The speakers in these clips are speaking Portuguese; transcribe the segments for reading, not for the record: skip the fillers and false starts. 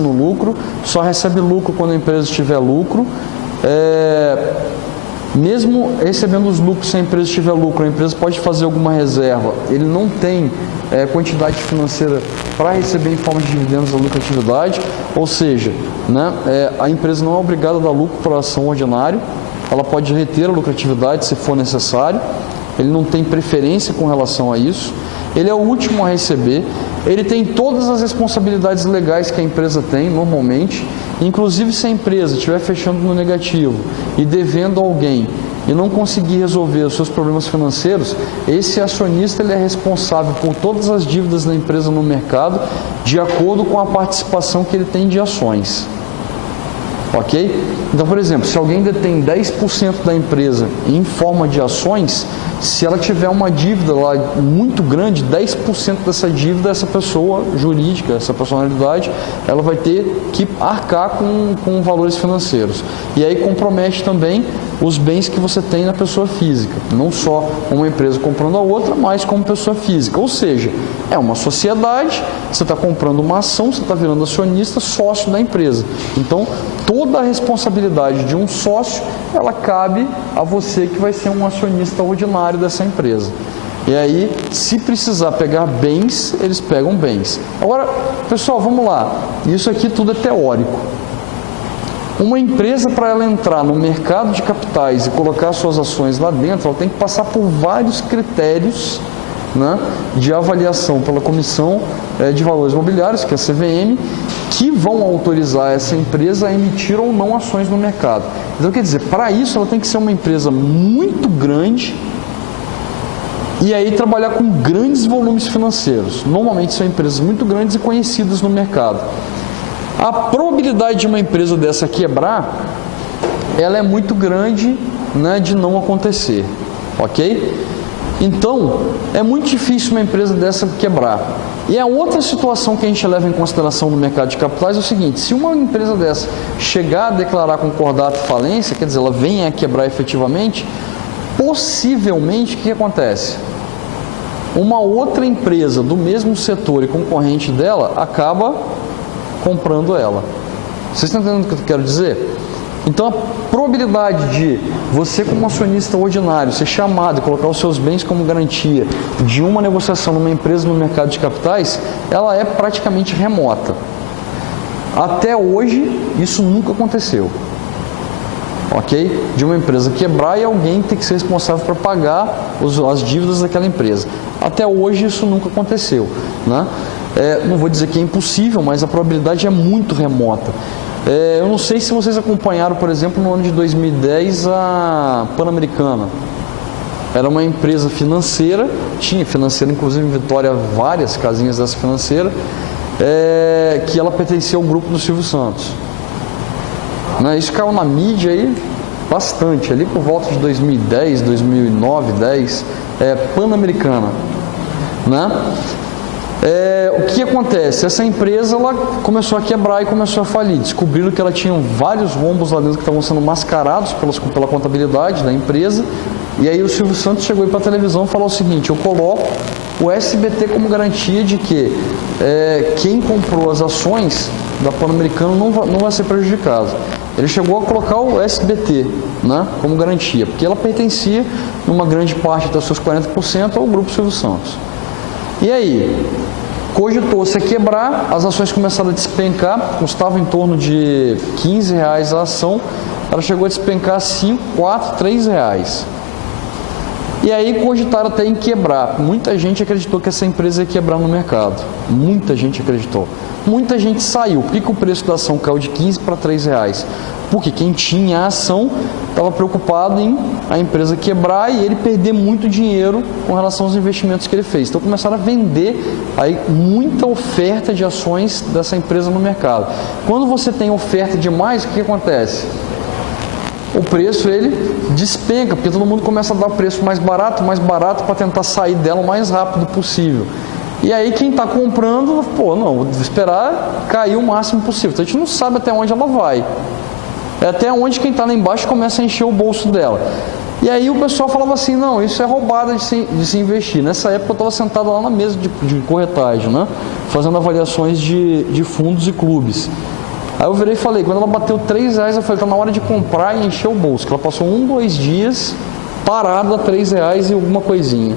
no lucro, só recebe lucro quando a empresa tiver lucro. Mesmo recebendo os lucros, se a empresa tiver lucro, a empresa pode fazer alguma reserva, ele não tem quantidade financeira para receber em forma de dividendos a lucratividade, ou seja, né, a empresa não é obrigada a dar lucro para a ação ordinária, ela pode reter a lucratividade se for necessário, ele não tem preferência com relação a isso, ele é o último a receber, ele tem todas as responsabilidades legais que a empresa tem normalmente, inclusive se a empresa estiver fechando no negativo e devendo a alguém e não conseguir resolver os seus problemas financeiros, esse acionista ele é responsável por todas as dívidas da empresa no mercado de acordo com a participação que ele tem de ações. Ok? Então, por exemplo, se alguém detém 10% da empresa em forma de ações, se ela tiver uma dívida lá muito grande, 10% dessa dívida, essa pessoa jurídica, essa personalidade, ela vai ter que arcar com valores financeiros. E aí compromete também os bens que você tem na pessoa física. Não só uma empresa comprando a outra, mas como pessoa física. Ou seja, é uma sociedade, você está comprando uma ação, você está virando acionista, sócio da empresa. Então, toda a responsabilidade de um sócio, ela cabe a você que vai ser um acionista ordinário dessa empresa. E aí, se precisar pegar bens, eles pegam bens. Agora, pessoal, vamos lá. Isso aqui tudo é teórico. Uma empresa, para ela entrar no mercado de capitais e colocar suas ações lá dentro, ela tem que passar por vários critérios, né, de avaliação pela Comissão de Valores Mobiliários, que é a CVM, que vão autorizar essa empresa a emitir ou não ações no mercado. Então, quer dizer, para isso ela tem que ser uma empresa muito grande e aí trabalhar com grandes volumes financeiros. Normalmente são empresas muito grandes e conhecidas no mercado. A probabilidade de uma empresa dessa quebrar, ela é muito grande, né, de não acontecer, ok? Então, é muito difícil uma empresa dessa quebrar. E a outra situação que a gente leva em consideração no mercado de capitais é o seguinte: se uma empresa dessa chegar a declarar concordato de falência, quer dizer, ela venha a quebrar efetivamente, possivelmente o que acontece? Uma outra empresa do mesmo setor e concorrente dela acaba comprando ela. Vocês estão entendendo o que eu quero dizer? Então, a probabilidade de você, como acionista ordinário, ser chamado e colocar os seus bens como garantia de uma negociação numa empresa no mercado de capitais, ela é praticamente remota. Até hoje, isso nunca aconteceu. Ok? De uma empresa quebrar e alguém ter que ser responsável para pagar as dívidas daquela empresa. Até hoje, isso nunca aconteceu, né? Não vou dizer que é impossível, mas a probabilidade é muito remota. Eu não sei se vocês acompanharam, por exemplo, no ano de 2010, a Pan-Americana. Era uma empresa financeira, tinha financeira, inclusive em Vitória, várias casinhas dessa financeira, que ela pertencia ao grupo do Silvio Santos. Né? Isso caiu na mídia aí bastante, ali por volta de 2010, 2009, 2010, Pan-Americana. Né? O que acontece? Essa empresa ela começou a quebrar e começou a falir. Descobriram que ela tinha vários rombos lá dentro que estavam sendo mascarados pela contabilidade da empresa. E aí o Silvio Santos chegou aí para a televisão e falou o seguinte: eu coloco o SBT como garantia de que quem comprou as ações da Pan-Americana não vai ser prejudicado. Ele chegou a colocar o SBT, né, como garantia, porque ela pertencia, numa grande parte dos seus 40%, ao grupo Silvio Santos. E aí, cogitou-se a quebrar, as ações começaram a despencar, custavam em torno de R$15 a ação, ela chegou a despencar 5, 4, 3 reais. E aí cogitaram até em quebrar. Muita gente acreditou que essa empresa ia quebrar no mercado. Muita gente acreditou. Muita gente saiu. Por que o preço da ação caiu de 15 para 3 reais? Porque quem tinha a ação estava preocupado em a empresa quebrar e ele perder muito dinheiro com relação aos investimentos que ele fez. Então começaram a vender aí muita oferta de ações dessa empresa no mercado. Quando você tem oferta demais, o que acontece? O preço ele despenca, porque todo mundo começa a dar preço mais barato para tentar sair dela o mais rápido possível. E aí quem está comprando, vou esperar cair o máximo possível. Então a gente não sabe até onde ela vai. É até onde quem está lá embaixo começa a encher o bolso dela. E aí o pessoal falava assim, não, isso é roubada de se investir. Nessa época eu estava sentado lá na mesa de corretagem, né? Fazendo avaliações de fundos e clubes. Aí eu virei e falei, quando ela bateu R$3, eu falei, tá na hora de comprar e encher o bolso. Que ela passou 2 dias parada, R$3 e alguma coisinha.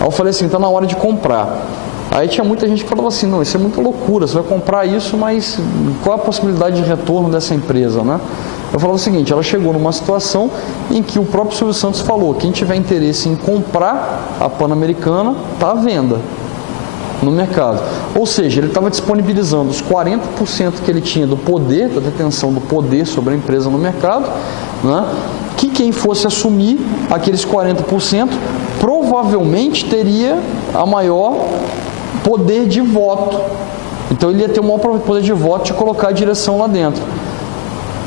Aí eu falei assim, tá na hora de comprar. Aí tinha muita gente que falava assim, não, isso é muita loucura, você vai comprar isso, mas qual a possibilidade de retorno dessa empresa, né? Eu falava o seguinte, ela chegou numa situação em que o próprio Silvio Santos falou, quem tiver interesse em comprar a Pan-Americana, está à venda no mercado. Ou seja, ele estava disponibilizando os 40% que ele tinha do poder, da detenção do poder sobre a empresa no mercado, né? Que quem fosse assumir aqueles 40% provavelmente teria a maior poder de voto. Então ele ia ter o maior poder de voto de colocar a direção lá dentro.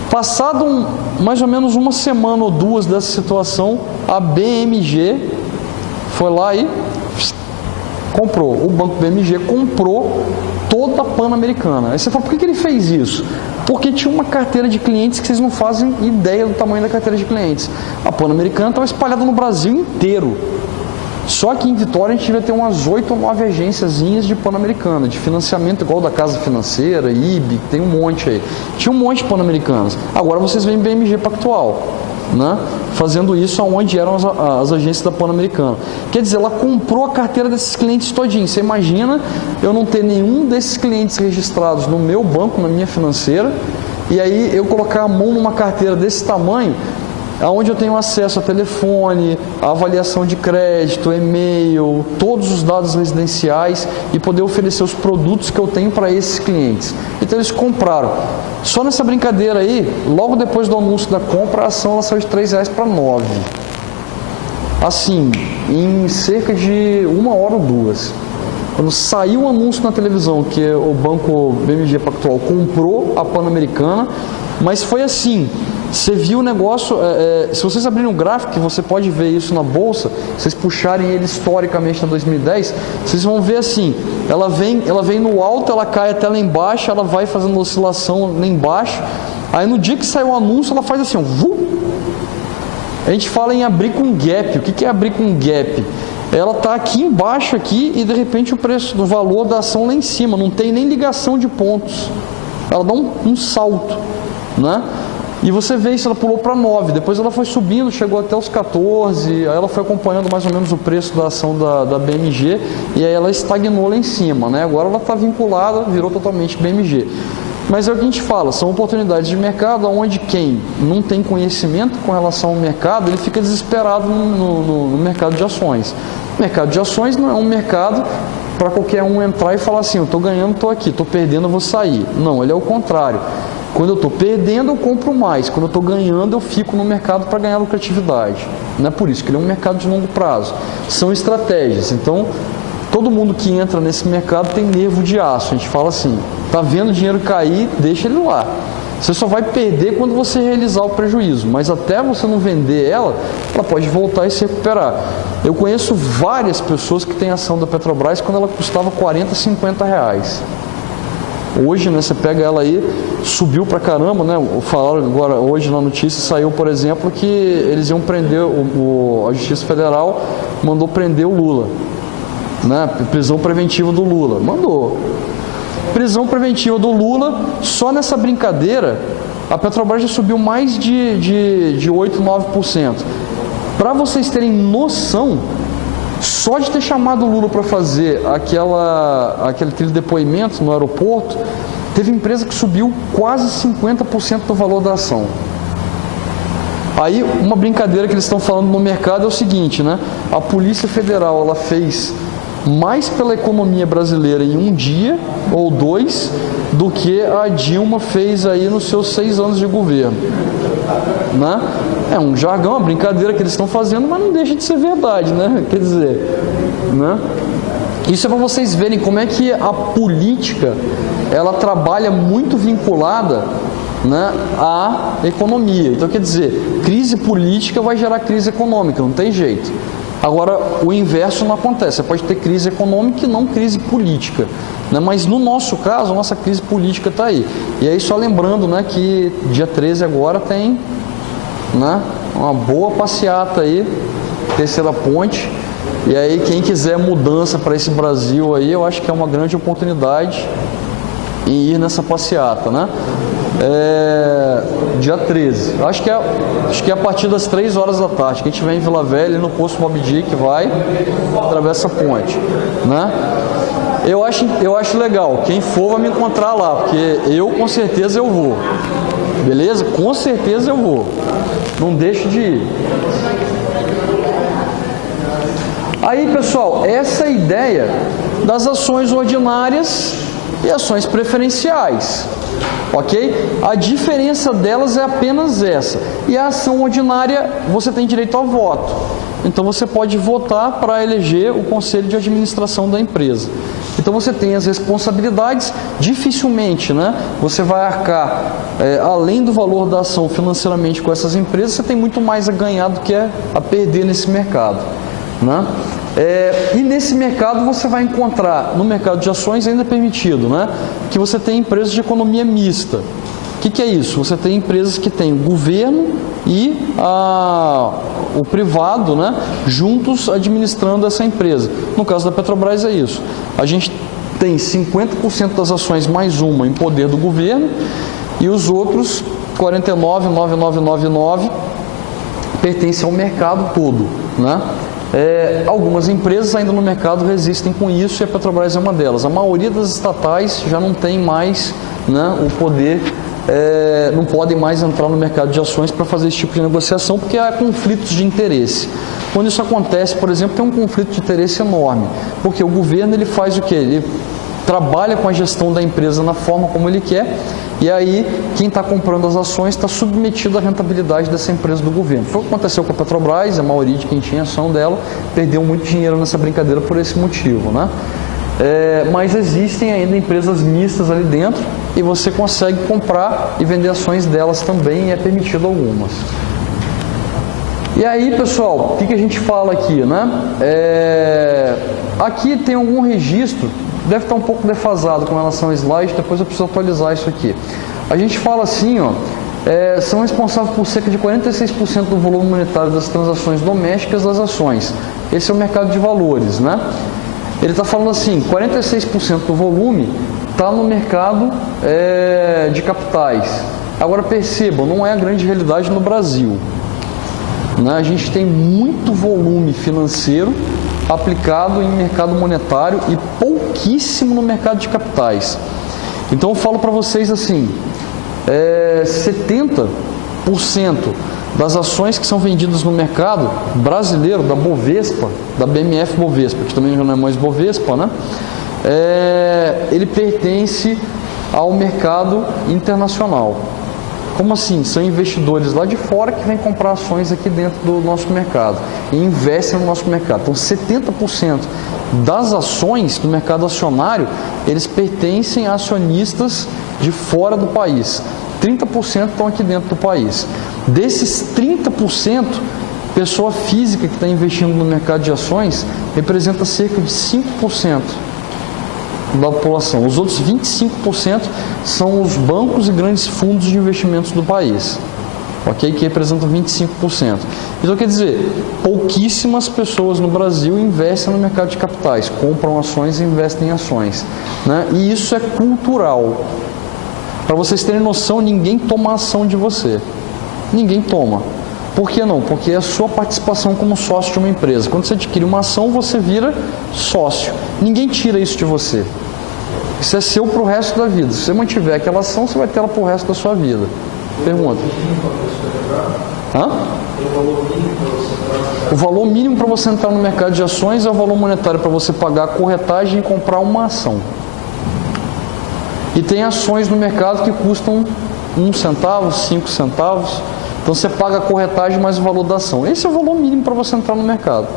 Passado mais ou menos uma semana ou 2 dessa situação, a BMG foi lá e comprou. O banco BMG comprou toda a Pan-Americana. Aí você fala, por que ele fez isso? Porque tinha uma carteira de clientes que vocês não fazem ideia do tamanho da carteira de clientes. A Pan-Americana estava espalhada no Brasil inteiro. Só que em Vitória a gente devia ter umas 8 ou 9 agênciazinhas de Pan-Americana, de financiamento igual da Casa Financeira, IB, tem um monte aí. Tinha um monte de Pan-Americanas. Agora vocês veem BMG Pactual, né? Fazendo isso aonde eram as agências da Pan-Americana. Quer dizer, ela comprou a carteira desses clientes todinhos. Você imagina eu não ter nenhum desses clientes registrados no meu banco, na minha financeira, e aí eu colocar a mão numa carteira desse tamanho, onde eu tenho acesso a telefone, a avaliação de crédito, e-mail, todos os dados residenciais e poder oferecer os produtos que eu tenho para esses clientes. Então eles compraram. Só nessa brincadeira aí, logo depois do anúncio da compra, a ação ela saiu de R$3 para R$9. Assim, em cerca de 1 hora ou 2. Quando saiu o anúncio na televisão que o banco BMG Pactual comprou a Pan-Americana, mas foi assim, você viu o negócio, se vocês abrirem o gráfico, você pode ver isso na bolsa, se vocês puxarem ele historicamente na 2010, vocês vão ver assim, ela vem no alto, ela cai até lá embaixo, ela vai fazendo oscilação lá embaixo, aí no dia que saiu o anúncio, ela faz assim, a gente fala em abrir com gap. O que é abrir com gap? Ela está aqui embaixo aqui e de repente o preço do valor da ação lá em cima, não tem nem ligação de pontos, ela dá um salto, né? E você vê isso, ela pulou para 9, depois ela foi subindo, chegou até os 14, aí ela foi acompanhando mais ou menos o preço da ação da BMG e aí ela estagnou lá em cima, né? Agora ela está vinculada, virou totalmente BMG. Mas é o que a gente fala, são oportunidades de mercado onde quem não tem conhecimento com relação ao mercado, ele fica desesperado no mercado de ações. O mercado de ações não é um mercado para qualquer um entrar e falar assim, eu estou ganhando, estou aqui, estou perdendo, eu vou sair. Não, ele é o contrário. Quando eu estou perdendo, eu compro mais. Quando eu estou ganhando, eu fico no mercado para ganhar lucratividade. Não é por isso que ele é um mercado de longo prazo. São estratégias. Então, todo mundo que entra nesse mercado tem nervo de aço. A gente fala assim, está vendo o dinheiro cair, deixa ele lá. Você só vai perder quando você realizar o prejuízo. Mas até você não vender ela pode voltar e se recuperar. Eu conheço várias pessoas que têm ação da Petrobras quando ela custava R$40, R$50. Hoje, né, você pega ela aí, subiu pra caramba, né? Falaram agora, hoje na notícia saiu, por exemplo, que eles iam prender, a Justiça Federal mandou prender o Lula, né? Prisão preventiva do Lula, mandou. Prisão preventiva do Lula, só nessa brincadeira, a Petrobras já subiu mais de 8, 9%. Para vocês terem noção, só de ter chamado o Lula para fazer aquele depoimento no aeroporto, teve empresa que subiu quase 50% do valor da ação. Aí, uma brincadeira que eles estão falando no mercado é o seguinte, né? A Polícia Federal, ela fez mais pela economia brasileira em um dia ou 2 do que a Dilma fez aí nos seus 6 anos de governo, né? É um jargão, uma brincadeira que eles estão fazendo, mas não deixa de ser verdade, né? Quer dizer, né? Isso é para vocês verem como é que a política ela trabalha muito vinculada, né, à economia. Então, quer dizer, crise política vai gerar crise econômica, não tem jeito. Agora, o inverso não acontece. Você pode ter crise econômica e não crise política, né? Mas no nosso caso, a nossa crise política está aí. E aí, só lembrando, né, que dia 13 agora tem, né, uma boa passeata aí, Terceira Ponte. E aí quem quiser mudança para esse Brasil aí, eu acho que é uma grande oportunidade em ir nessa passeata, né? Dia 13. Acho que é a partir das 3 horas da tarde. Quem estiver em Vila Velha, no posto Moby Dick, vai, atravessa a ponte, né? Eu acho legal. Quem for vai me encontrar lá, porque eu com certeza eu vou. Beleza? Com certeza eu vou. Não deixe de ir. Aí, pessoal, essa é a ideia das ações ordinárias e ações preferenciais, ok? A diferença delas é apenas essa. E a ação ordinária, você tem direito ao voto. Então, você pode votar para eleger o conselho de administração da empresa. Então, você tem as responsabilidades, dificilmente, né? Você vai arcar, além do valor da ação financeiramente com essas empresas, você tem muito mais a ganhar do que a perder nesse mercado, né? E nesse mercado você vai encontrar, no mercado de ações ainda é permitido, né, que você tem empresas de economia mista. O que é isso? Você tem empresas que têm o governo e o privado, né, juntos administrando essa empresa. No caso da Petrobras é isso. A gente tem 50% das ações mais uma em poder do governo e os outros 49,9999 pertencem ao mercado todo, né? Algumas empresas ainda no mercado resistem com isso e a Petrobras é uma delas. A maioria das estatais já não tem mais, né, o poder, não podem mais entrar no mercado de ações para fazer esse tipo de negociação porque há conflitos de interesse. Quando isso acontece, por exemplo, tem um conflito de interesse enorme, porque o governo ele faz o quê? Ele trabalha com a gestão da empresa na forma como ele quer, e aí quem está comprando as ações está submetido à rentabilidade dessa empresa do governo. Foi o que aconteceu com a Petrobras, a maioria de quem tinha ação dela perdeu muito dinheiro nessa brincadeira por esse motivo, né? Mas existem ainda empresas mistas ali dentro e você consegue comprar e vender ações delas também, e é permitido algumas. E aí, pessoal, o que a gente fala aqui, né? Aqui tem algum registro, deve estar um pouco defasado com relação ao slide, depois eu preciso atualizar isso aqui. A gente fala assim, ó, são responsáveis por cerca de 46% do volume monetário das transações domésticas das ações. Esse é o mercado de valores, né? Ele está falando assim, 46% do volume está no mercado de capitais. Agora percebam, não é a grande realidade no Brasil, né? A gente tem muito volume financeiro aplicado em mercado monetário e pouquíssimo no mercado de capitais. Então eu falo para vocês assim, 70% das ações que são vendidas no mercado brasileiro, da Bovespa, da BMF Bovespa, que também já não é mais Bovespa, né? Ele pertence ao mercado internacional. Como assim? São investidores lá de fora que vêm comprar ações aqui dentro do nosso mercado e investem no nosso mercado. Então, 70% das ações do mercado acionário, eles pertencem a acionistas de fora do país. 30% estão aqui dentro do país. Desses 30%, pessoa física que está investindo no mercado de ações representa cerca de 5% da população. Os outros 25% são os bancos e grandes fundos de investimentos do país, ok? Que representam 25%. Então, quer dizer, pouquíssimas pessoas no Brasil investem no mercado de capitais, compram ações e investem em ações, né? E isso é cultural. Para vocês terem noção, ninguém toma ação de você. Ninguém toma. Por que não? Porque é a sua participação como sócio de uma empresa. Quando você adquire uma ação, você vira sócio. Ninguém tira isso de você. Isso é seu para o resto da vida. Se você mantiver aquela ação, você vai ter ela para o resto da sua vida. Pergunta. Hã? O valor mínimo para você entrar no mercado de ações é o valor monetário para você pagar a corretagem e comprar uma ação. E tem ações no mercado que custam 1 centavo, 5 centavos. Então você paga a corretagem mais o valor da ação. Esse é o valor mínimo para você entrar no mercado.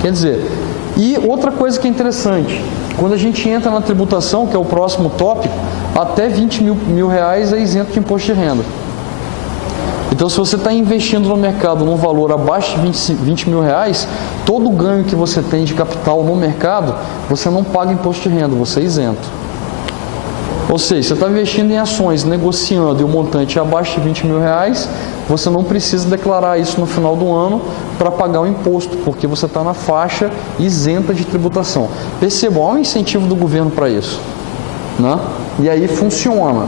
Quer dizer, e outra coisa que é interessante, quando a gente entra na tributação, que é o próximo tópico, até 20 mil reais é isento de imposto de renda. Então, se você está investindo no mercado num valor abaixo de 20 mil reais, todo o ganho que você tem de capital no mercado, você não paga imposto de renda, você é isento. Ou seja, você está investindo em ações, negociando e o montante é abaixo de R$20.000, você não precisa declarar isso no final do ano para pagar o imposto, porque você está na faixa isenta de tributação. Percebam, há um incentivo do governo para isso, né? E aí funciona.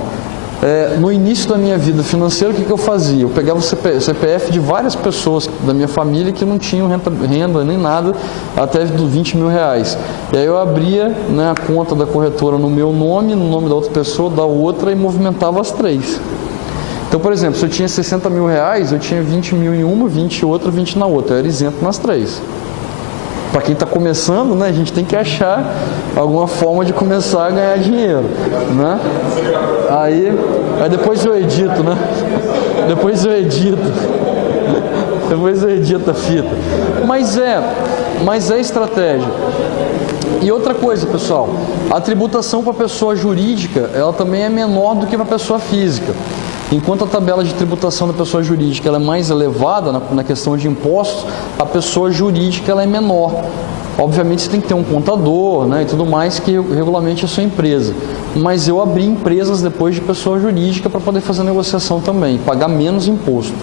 No início da minha vida financeira, o que eu fazia? Eu pegava o CPF de várias pessoas da minha família que não tinham renda nem nada até dos R$20.000. E aí eu abria, né, a conta da corretora no meu nome, no nome da outra pessoa, da outra, e movimentava as três. Então, por exemplo, se eu tinha R$60.000, eu tinha 20.000 em uma, 20 em outra, 20 na outra. Eu era isento nas três. Para quem está começando, né, a gente tem que achar alguma forma de começar a ganhar dinheiro, né? Aí depois eu edito, né? Depois eu edito a fita. Mas é estratégia. E outra coisa, pessoal, a tributação para a pessoa jurídica, ela também é menor do que para a pessoa física. Enquanto a tabela de tributação da pessoa jurídica ela é mais elevada na questão de impostos, a pessoa jurídica ela é menor. Obviamente você tem que ter um contador, né, e tudo mais que regulamente a sua empresa. Mas eu abri empresas depois de pessoa jurídica para poder fazer negociação também, pagar menos imposto,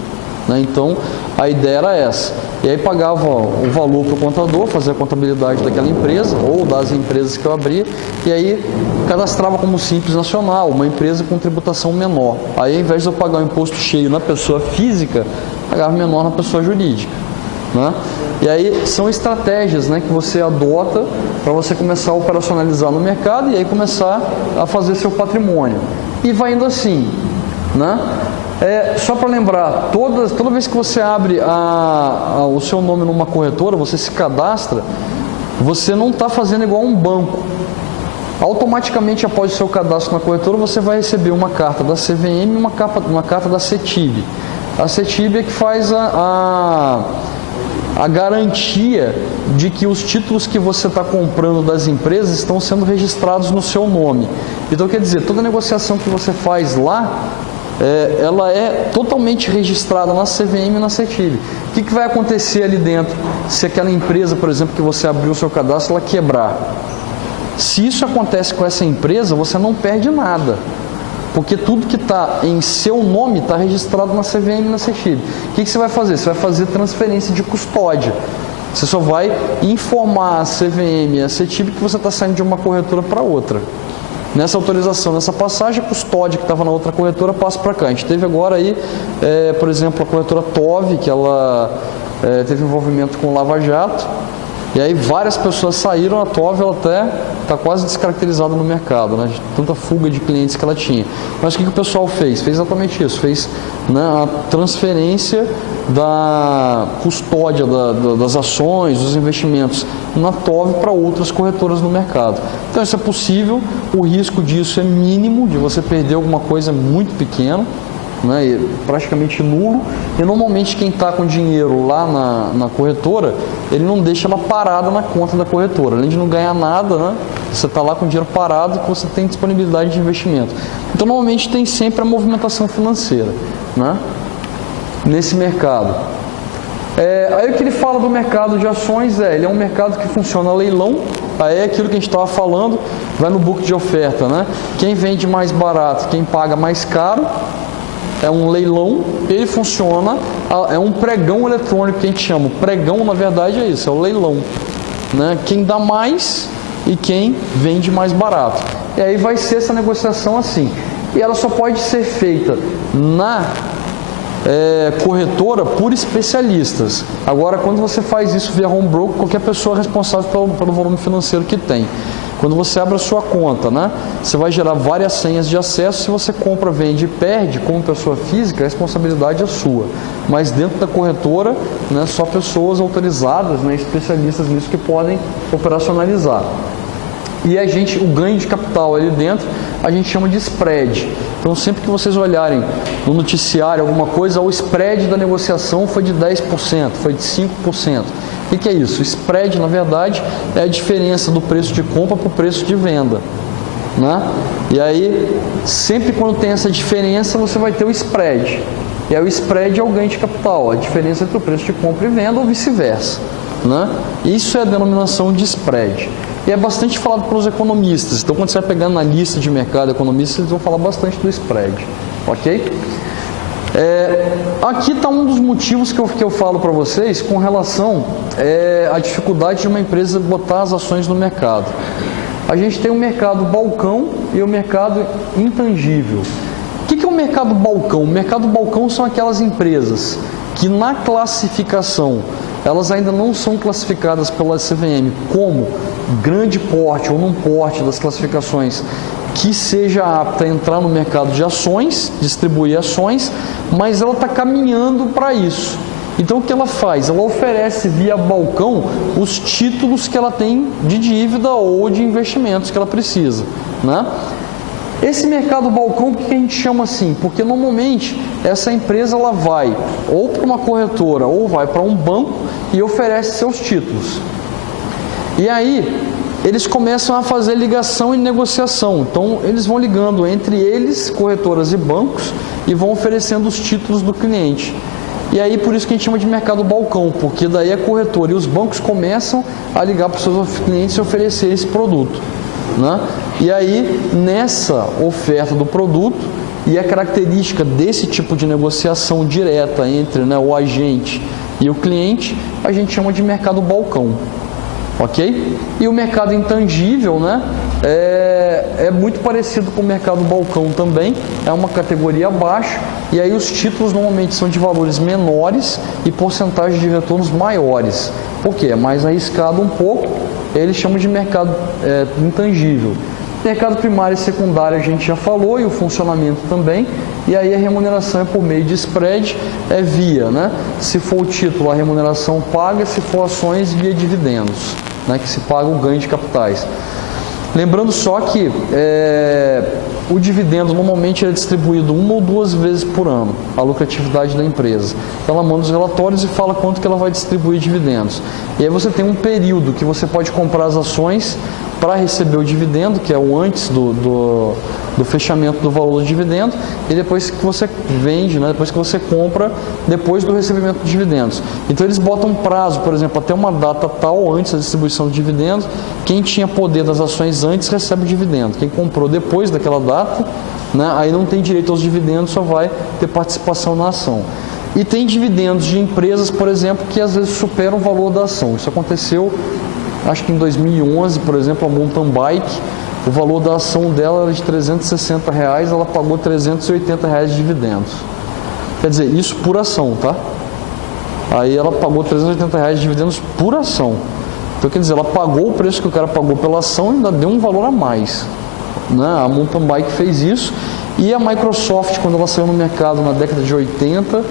né? Então a ideia era essa. E aí pagava o valor para o contador, fazia a contabilidade daquela empresa ou das empresas que eu abria, e aí cadastrava como simples nacional, uma empresa com tributação menor. Aí ao invés de eu pagar o imposto cheio na pessoa física, pagava menor na pessoa jurídica, né? E aí são estratégias, né, que você adota para você começar a operacionalizar no mercado e aí começar a fazer seu patrimônio. E vai indo assim, né? Só para lembrar, toda vez que você abre o seu nome numa corretora, você se cadastra, você não está fazendo igual a um banco. Automaticamente após o seu cadastro na corretora, você vai receber uma carta da CVM e uma carta da CETIB. A CETIB é que faz a garantia de que os títulos que você está comprando das empresas estão sendo registrados no seu nome. Então, quer dizer, toda negociação que você faz lá, ela é totalmente registrada na CVM e na CETIB. O que vai acontecer ali dentro se aquela empresa, por exemplo, que você abriu o seu cadastro, ela quebrar? Se isso acontece com essa empresa, você não perde nada. Porque tudo que está em seu nome está registrado na CVM e na CETIB. O que você vai fazer? Você vai fazer transferência de custódia. Você só vai informar a CVM e a CETIB que você está saindo de uma corretora para outra. Nessa autorização, nessa passagem, a custódia que estava na outra corretora passa para cá. A gente teve agora aí, por exemplo, a corretora TOV, que ela teve envolvimento com o Lava Jato. E aí várias pessoas saíram, a TOV ela até está quase descaracterizada no mercado, né? De tanta fuga de clientes que ela tinha. Mas o que o pessoal fez? Fez exatamente isso, fez, né, a transferência da custódia das ações, dos investimentos na TOV para outras corretoras no mercado. Então isso é possível, o risco disso é mínimo, de você perder alguma coisa muito pequena, né, praticamente nulo, e normalmente quem está com dinheiro lá na corretora, ele não deixa ela parada na conta da corretora, além de não ganhar nada, né, você está lá com dinheiro parado que você tem disponibilidade de investimento. Então normalmente tem sempre a movimentação financeira, né, nesse mercado. Aí o que ele fala do mercado de ações ele é um mercado que funciona a leilão. Aí é aquilo que a gente estava falando, vai no book de oferta, né, quem vende mais barato, quem paga mais caro. É um leilão, ele funciona, é um pregão eletrônico que a gente chama. O pregão, na verdade, é isso, é o leilão, né? Quem dá mais e quem vende mais barato. E aí vai ser essa negociação assim. E ela só pode ser feita na corretora por especialistas. Agora, quando você faz isso via home broker, qualquer pessoa é responsável pelo volume financeiro que tem. Quando você abre a sua conta, né, você vai gerar várias senhas de acesso. Se você compra, vende e perde como pessoa física, a responsabilidade é sua. Mas dentro da corretora, né, só pessoas autorizadas, né, especialistas nisso que podem operacionalizar. E o ganho de capital ali dentro, a gente chama de spread. Então sempre que vocês olharem no noticiário alguma coisa, o spread da negociação foi de 10%, foi de 5%. O que é isso? O spread, na verdade, é a diferença do preço de compra para o preço de venda, né? E aí, sempre quando tem essa diferença, você vai ter o spread. E aí o spread é o ganho de capital, a diferença entre o preço de compra e venda ou vice-versa, né? Isso é a denominação de spread. e é bastante falado pelos economistas. Então, quando você vai pegar na lista de mercado economistas, eles vão falar bastante do spread, ok? Aqui está um dos motivos que eu falo para vocês com relação à dificuldade de uma empresa botar as ações no mercado. A gente tem o mercado balcão e o mercado intangível. O que é o mercado balcão? O mercado balcão são aquelas empresas que na classificação, elas ainda não são classificadas pela CVM como grande porte ou não porte das classificações que seja apta a entrar no mercado de ações, distribuir ações, mas ela está caminhando para isso. Então o que ela faz? Ela oferece via balcão os títulos que ela tem de dívida ou de investimentos que ela precisa, né? Esse mercado balcão, por que a gente chama assim? Porque normalmente essa empresa ela vai ou para uma corretora ou vai para um banco e oferece seus títulos. E aí eles começam a fazer ligação e negociação. Então eles vão ligando entre eles, corretoras e bancos, e vão oferecendo os títulos do cliente. E aí por isso que a gente chama de mercado balcão, porque daí a corretora e os bancos começam a ligar para os seus clientes e oferecer esse produto, né? E aí nessa oferta do produto e a característica desse tipo de negociação direta entre, né, o agente e o cliente, a gente chama de mercado balcão, ok? E o mercado intangível, né, é muito parecido com o mercado balcão também, é uma categoria abaixo, e aí os títulos normalmente são de valores menores e porcentagem de retornos maiores. Por quê? É mais arriscado um pouco, eles chamam de mercado intangível. Mercado primário e secundário a gente já falou, e o funcionamento também, e aí a remuneração é por meio de spread, via, né? Se for o título, a remuneração paga, se for ações, via dividendos, né? Que se paga o ganho de capitais. Lembrando só que o dividendo normalmente é distribuído 1 ou 2 vezes por ano, a lucratividade da empresa. Então ela manda os relatórios e fala quanto que ela vai distribuir dividendos. E aí você tem um período que você pode comprar as ações para receber o dividendo, que é o antes do fechamento do valor do dividendo, e depois que você vende, né, depois que você compra, depois do recebimento de dividendos. Então eles botam um prazo, por exemplo, até uma data tal, antes da distribuição de dividendos, quem tinha poder das ações antes recebe o dividendo. Quem comprou depois daquela data, né, aí não tem direito aos dividendos, só vai ter participação na ação. E tem dividendos de empresas, por exemplo, que às vezes superam o valor da ação. Isso aconteceu, acho que em 2011, por exemplo, a Mountain Bike, o valor da ação dela era de R$360, ela pagou R$380 de dividendos. Quer dizer, isso por ação, tá? Aí ela pagou R$380 de dividendos por ação. Então, quer dizer, ela pagou o preço que o cara pagou pela ação e ainda deu um valor a mais, né? A Mountain Bike fez isso. E a Microsoft, quando ela saiu no mercado na década de 80,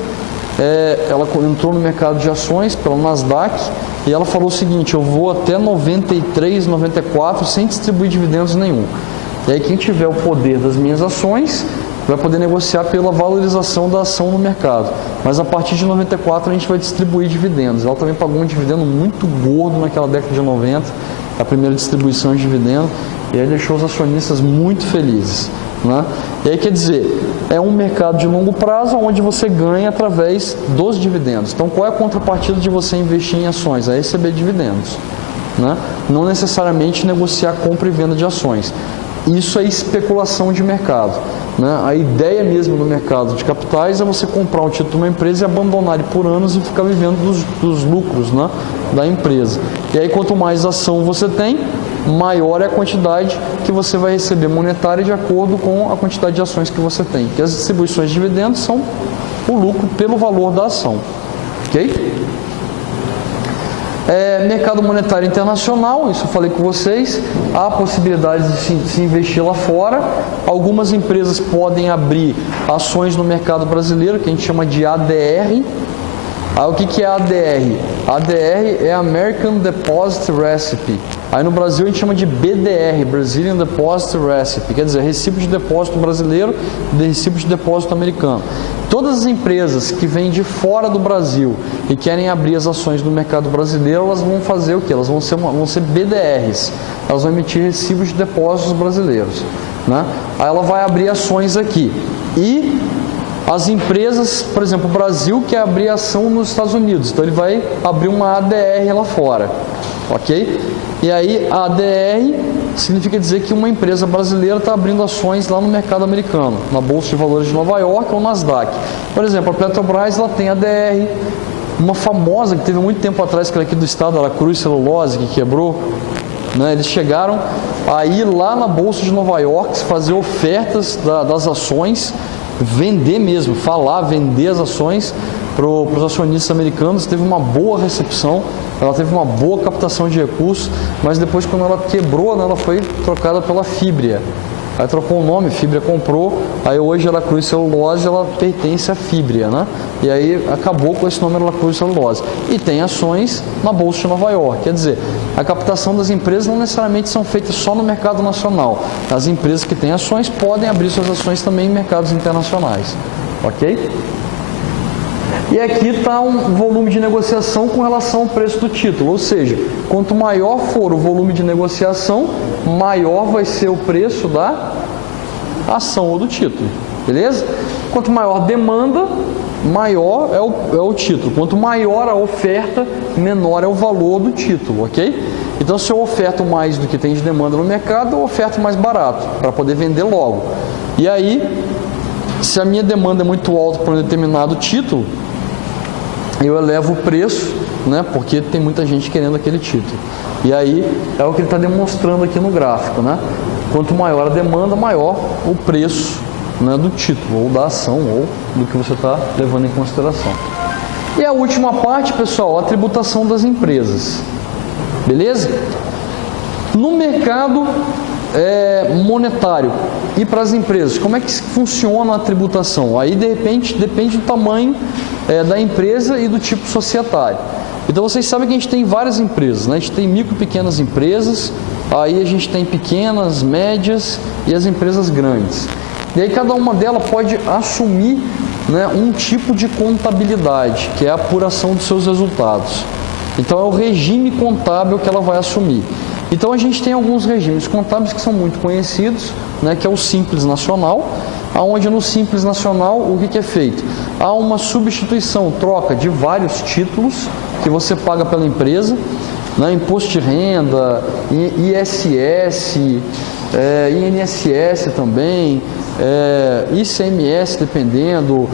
ela entrou no mercado de ações pela Nasdaq e ela falou o seguinte: eu vou até 93, 94 sem distribuir dividendos nenhum. E aí quem tiver o poder das minhas ações vai poder negociar pela valorização da ação no mercado. Mas a partir de 94 a gente vai distribuir dividendos. Ela também pagou um dividendo muito gordo naquela década de 90, a primeira distribuição de dividendo, e aí deixou os acionistas muito felizes, né? E aí quer dizer, é um mercado de longo prazo onde você ganha através dos dividendos. Então qual é a contrapartida de você investir em ações? É receber dividendos, né? Não necessariamente negociar compra e venda de ações. Isso é especulação de mercado, né? A ideia mesmo do mercado de capitais é você comprar um título de uma empresa e abandonar ele por anos e ficar vivendo dos lucros, né, da empresa. E aí quanto mais ação você tem, maior é a quantidade que você vai receber monetária de acordo com a quantidade de ações que você tem. Porque as distribuições de dividendos são o lucro pelo valor da ação, ok? Mercado monetário internacional, isso eu falei com vocês, há possibilidade de se investir lá fora. Algumas empresas podem abrir ações no mercado brasileiro, que a gente chama de ADR. O que é ADR? ADR é American Deposit Recipe. Aí no Brasil a gente chama de BDR, Brazilian Deposit Recipe, quer dizer, recibo de depósito brasileiro e recibo de depósito americano. Todas as empresas que vêm de fora do Brasil e querem abrir as ações no mercado brasileiro, elas vão fazer o quê? Elas vão ser BDRs, elas vão emitir recibos de depósitos brasileiros, né? Aí ela vai abrir ações aqui. E as empresas, por exemplo, o Brasil quer abrir ação nos Estados Unidos, então ele vai abrir uma ADR lá fora. ok? E aí a ADR significa dizer que uma empresa brasileira está abrindo ações lá no mercado americano, na Bolsa de Valores de Nova York ou Nasdaq. Por exemplo, a Petrobras ela tem ADR, uma famosa que teve muito tempo atrás, que era aqui do estado, era a Cruz Celulose, que quebrou, né? Eles chegaram a ir lá na Bolsa de Nova York, fazer ofertas das ações, vender mesmo, vender as ações para os acionistas americanos. Teve uma boa recepção, ela teve uma boa captação de recursos, mas depois, quando ela quebrou, né, ela foi trocada pela Fibria. Aí trocou o nome, Fibria comprou, aí hoje ela Cruz Celulose, ela pertence à Fibria, né? E aí acabou com esse nome, ela Cruz Celulose. E tem ações na Bolsa de Nova York, quer dizer, a captação das empresas não necessariamente são feitas só no mercado nacional. As empresas que têm ações podem abrir suas ações também em mercados internacionais, ok? E aqui está um volume de negociação com relação ao preço do título, ou seja, quanto maior for o volume de negociação, maior vai ser o preço da ação ou do título, beleza? Quanto maior demanda, maior é o título. Quanto maior a oferta, menor é o valor do título, ok? Então, se eu oferto mais do que tem de demanda no mercado, eu oferto mais barato, para poder vender logo. E aí, se a minha demanda é muito alta para um determinado título, eu elevo o preço, né, porque tem muita gente querendo aquele título. E aí é o que ele está demonstrando aqui no gráfico, né? Quanto maior a demanda, maior o preço, né, do título, ou da ação, ou do que você está levando em consideração. E a última parte, pessoal, a tributação das empresas. Beleza? No mercado monetário e para as empresas, como é que funciona a tributação? Aí, de repente, depende do tamanho da empresa e do tipo societário. Então, vocês sabem que a gente tem várias empresas, né? A gente tem micro e pequenas empresas, aí a gente tem pequenas, médias e as empresas grandes. E aí, cada uma delas pode assumir, né, um tipo de contabilidade, que é a apuração dos seus resultados. Então, é o regime contábil que ela vai assumir. Então, a gente tem alguns regimes contábeis que são muito conhecidos, né, que é o Simples Nacional, onde no Simples Nacional o que é feito? Há uma substituição, troca de vários títulos que você paga pela empresa, né, imposto de renda, ISS, INSS também, ICMS dependendo,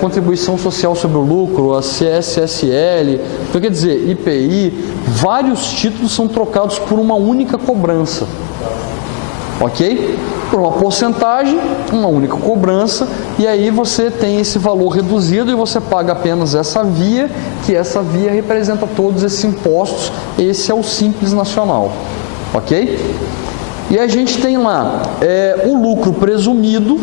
contribuição social sobre o lucro, a CSSL, então quer dizer, IPI, vários títulos são trocados por uma única cobrança, ok? Por uma porcentagem, uma única cobrança, e aí você tem esse valor reduzido e você paga apenas essa via, que essa via representa todos esses impostos. Esse é o Simples Nacional, ok? E a gente tem lá o lucro presumido.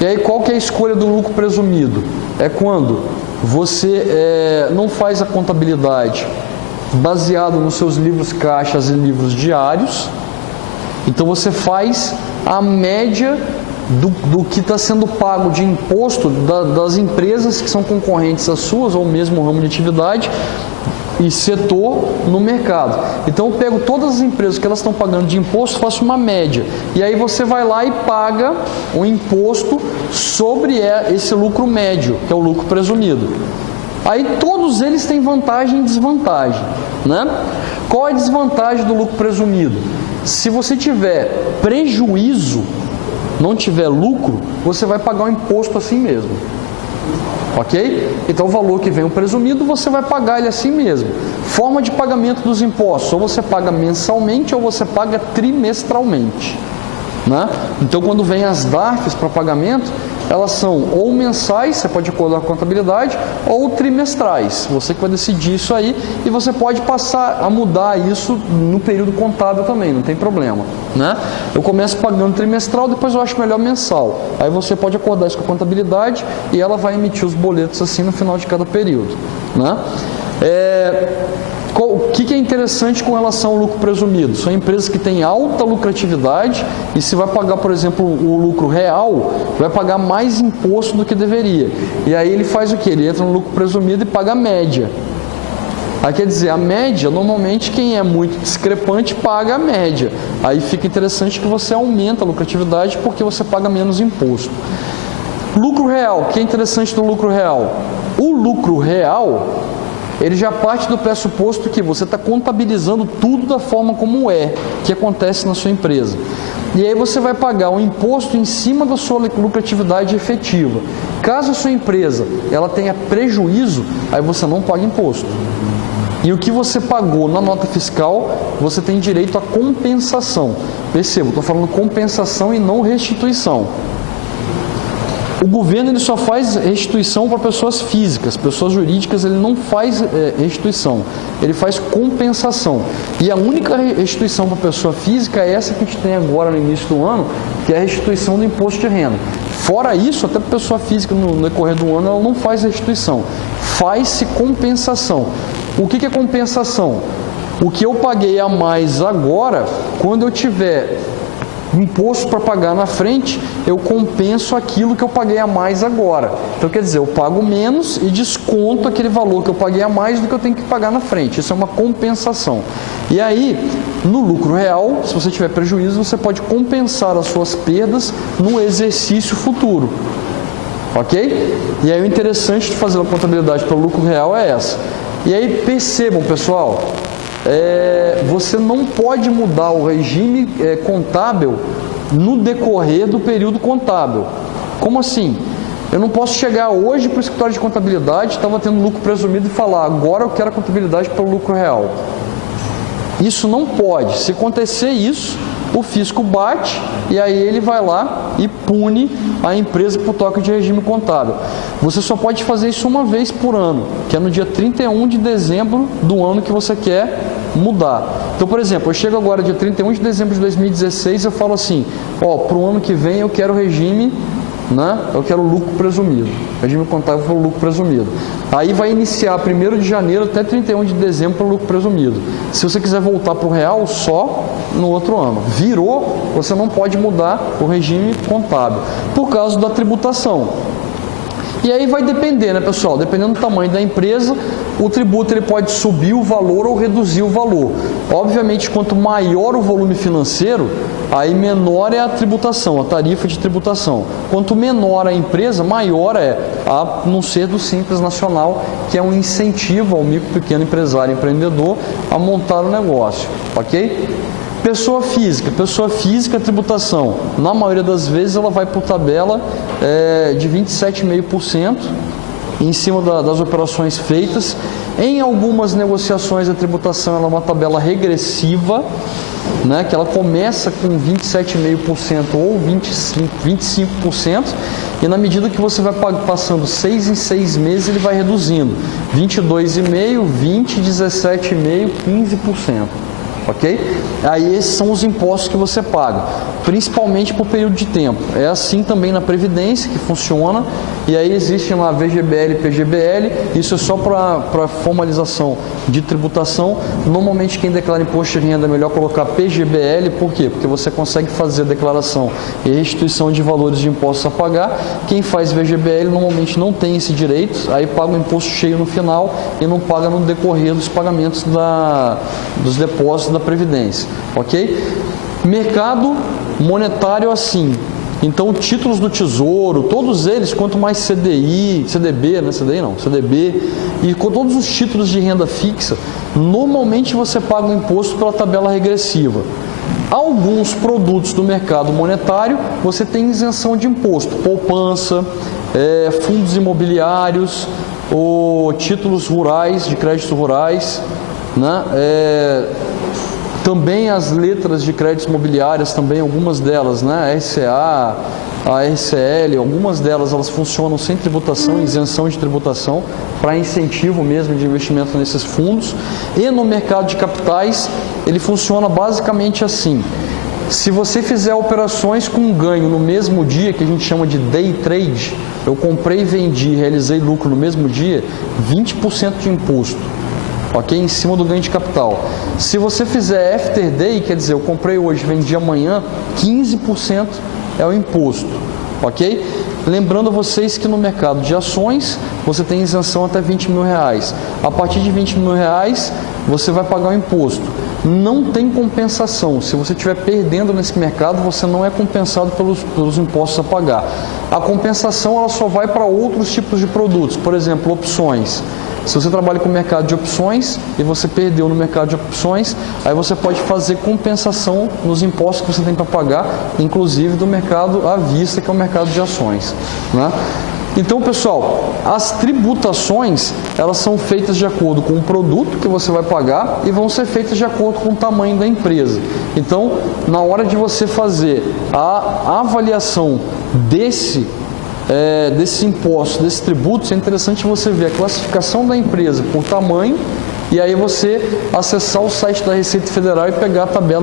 E aí qual que é a escolha do lucro presumido? É quando você não faz a contabilidade baseado nos seus livros caixas e livros diários. Então você faz a média do que está sendo pago de imposto das empresas que são concorrentes às suas, ou mesmo ramo de atividade e setor no mercado. Então eu pego todas as empresas que elas estão pagando de imposto, faço uma média. E aí você vai lá e paga o imposto sobre esse lucro médio, que é o lucro presumido. Aí todos eles têm vantagem e desvantagem, né? Qual é a desvantagem do lucro presumido? Se você tiver prejuízo, não tiver lucro, você vai pagar o imposto assim mesmo. Ok? Então o valor que vem o presumido, você vai pagar ele assim mesmo. Forma de pagamento dos impostos, ou você paga mensalmente ou você paga trimestralmente, né? Então quando vem as DARFs para pagamento, elas são ou mensais, você pode acordar com a contabilidade, ou trimestrais. Você que vai decidir isso aí, e você pode passar a mudar isso no período contábil também, não tem problema, né? Eu começo pagando trimestral, depois eu acho melhor mensal. Aí você pode acordar isso com a contabilidade e ela vai emitir os boletos assim no final de cada período, né? O que é interessante com relação ao lucro presumido? São empresas que têm alta lucratividade e se vai pagar, por exemplo, o lucro real, vai pagar mais imposto do que deveria. E aí ele faz o quê? Ele entra no lucro presumido e paga a média. Aí quer dizer, a média, normalmente quem é muito discrepante paga a média. Aí fica interessante que você aumenta a lucratividade porque você paga menos imposto. Lucro real, o que é interessante do lucro real? O lucro real ele já parte do pressuposto que você está contabilizando tudo da forma como é, que acontece na sua empresa. E aí você vai pagar um imposto em cima da sua lucratividade efetiva. Caso a sua empresa ela tenha prejuízo, aí você não paga imposto. E o que você pagou na nota fiscal, você tem direito à compensação. Perceba, estou falando compensação e não restituição. O governo ele só faz restituição para pessoas físicas, pessoas jurídicas ele não faz restituição, ele faz compensação. E a única restituição para pessoa física é essa que a gente tem agora no início do ano, que é a restituição do imposto de renda. Fora isso, até para pessoa física no decorrer do ano ela não faz restituição, faz-se compensação. O que é compensação? O que eu paguei a mais agora, quando eu tiver imposto para pagar na frente, eu compenso aquilo que eu paguei a mais agora. Então, quer dizer, eu pago menos e desconto aquele valor que eu paguei a mais do que eu tenho que pagar na frente. Isso é uma compensação. E aí, no lucro real, se você tiver prejuízo, você pode compensar as suas perdas no exercício futuro. Ok? E aí, o interessante de fazer a contabilidade para o lucro real é essa. E aí, percebam, pessoal, você não pode mudar o regime contábil no decorrer do período contábil. Como assim? Eu não posso chegar hoje para o escritório de contabilidade, estava tendo lucro presumido, e falar, agora eu quero a contabilidade para o lucro real. Isso não pode. Se acontecer isso, o fisco bate e aí ele vai lá e pune a empresa por toque de regime contábil. Você só pode fazer isso uma vez por ano, que é no dia 31 de dezembro do ano que você quer mudar. Então, por exemplo, eu chego agora dia 31 de dezembro de 2016 e eu falo assim, para o ano que vem eu quero regime, eu quero lucro presumido, regime contábil para o lucro presumido. Aí vai iniciar 1º de janeiro até 31 de dezembro para o lucro presumido. Se você quiser voltar para o real, só no outro ano. Virou, você não pode mudar o regime contábil, por causa da tributação. E aí vai depender, né, pessoal? Dependendo do tamanho da empresa, o tributo ele pode subir o valor ou reduzir o valor. Obviamente, quanto maior o volume financeiro, aí menor é a tributação, a tarifa de tributação. Quanto menor a empresa, maior é, a não ser do Simples Nacional, que é um incentivo ao micro, pequeno empresário empreendedor a montar o negócio, ok? Pessoa física, a tributação, na maioria das vezes, ela vai por tabela de 27,5% em cima das operações feitas. Em algumas negociações, a tributação ela é uma tabela regressiva, que ela começa com 27,5% ou 25%, e na medida que você vai passando 6 em 6 meses, ele vai reduzindo 22,5%, 20%, 17,5%, 15%. Ok? Aí esses são os impostos que você paga, principalmente por período de tempo. É assim também na Previdência que funciona, e aí existem lá VGBL e PGBL, isso é só para formalização de tributação. Normalmente quem declara imposto de renda é melhor colocar PGBL, por quê? Porque você consegue fazer a declaração e restituição de valores de impostos a pagar. Quem faz VGBL normalmente não tem esse direito, aí paga o imposto cheio no final e não paga no decorrer dos pagamentos dos depósitos da Previdência, ok? Mercado monetário assim. Então, títulos do Tesouro, todos eles, quanto mais CDI, CDB, né? CDI não, CDB, e com todos os títulos de renda fixa, normalmente você paga o imposto pela tabela regressiva. Alguns produtos do mercado monetário, você tem isenção de imposto, poupança, fundos imobiliários, ou títulos rurais, de créditos rurais, também as letras de créditos imobiliários, também algumas delas, a RCA, a RCL, algumas delas elas funcionam sem tributação, isenção de tributação, para incentivo mesmo de investimento nesses fundos. E no mercado de capitais, ele funciona basicamente assim. Se você fizer operações com ganho no mesmo dia, que a gente chama de day trade, eu comprei e vendi, realizei lucro no mesmo dia, 20% de imposto. Ok? Em cima do ganho de capital. Se você fizer after day, quer dizer, eu comprei hoje, vendi amanhã, 15% é o imposto. Ok? Lembrando a vocês que no mercado de ações, você tem isenção até R$20 mil. A partir de R$20 mil, você vai pagar o imposto. Não tem compensação. Se você estiver perdendo nesse mercado, você não é compensado pelos impostos a pagar. A compensação ela só vai para outros tipos de produtos, por exemplo, opções. Se você trabalha com o mercado de opções e você perdeu no mercado de opções, aí você pode fazer compensação nos impostos que você tem para pagar, inclusive do mercado à vista, que é o mercado de ações, né? Então, pessoal, as tributações, elas são feitas de acordo com o produto que você vai pagar e vão ser feitas de acordo com o tamanho da empresa. Então, na hora de você fazer a avaliação desse imposto, desses tributos, é interessante você ver a classificação da empresa por tamanho e aí você acessar o site da Receita Federal e pegar a tabela